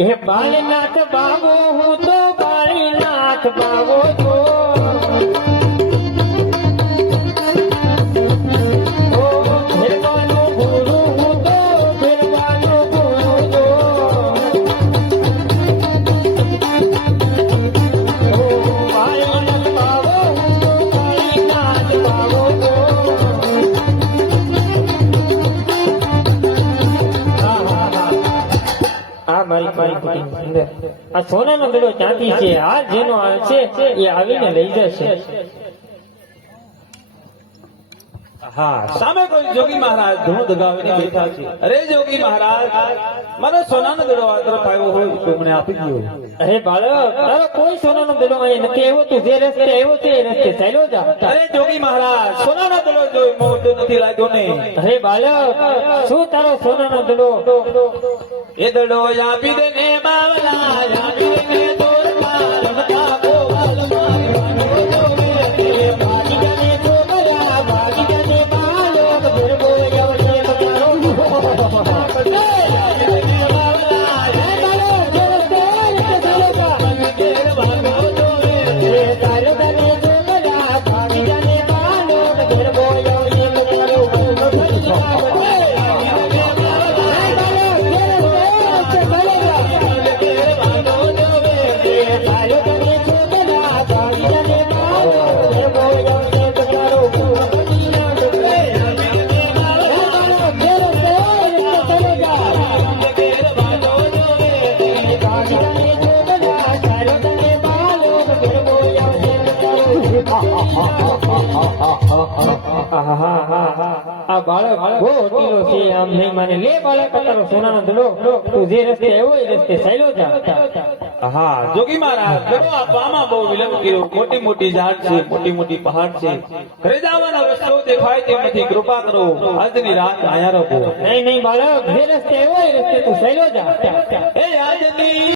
એ બાળનાથ બાબો હું તો બાળનાથ બાબો છો આ સોનાનો દડો ક્યાંથી છે આ જેનો છે એ આવીને લઈ જશે હા સામે કોઈ જોગી મહારાજ ધૂણો દગાવીને બેઠા છે અરે જોગી મહારાજ મને સોનાનો દડો આ તરફ આવ્યો હોય તો મને આપી દો અરે બાળક તારો કોઈ સોનાનો દડો અહીં નથી આવ્યો તું જે રસ્તે આવ્યો છે એ રસ્તે ચાલ્યો જા અરે જોગી મહારાજ સોનાનો દડો જોઈ મોઢ નથી લાગ્યો ને અરે બાળક શું તારો સોનાનો દડો એ દડો આપી દે ને બાવલા આપી દે ને તોર પાર મતા ગોવાલ મારી જોવે તે ભાગી જને છોકરા ભાગી જને બાલોક ભરબો યવશે તારો આ બાળક બહુ ટીલો છે આમ નહીં માને લે બાળક તારો સોનાનો દડો તું જે રસ્તે આવ્યો એ રસ્તે ચાલ્યો જા હા જોગી મહારાજ દડો આપવામાં બહુ વિલંબ કર્યો મોટી મોટી ઝાડ છે મોટી મોટી પહાડ છે ઘરે જવાના રસ્તો દેખાય તેમાંથી કૃપા કરો આજની રાત આયા રહો નહીં નહીં બાળક જે રસ્તે આવ્યો એ રસ્તે તું ચાલ્યો જા એ આજની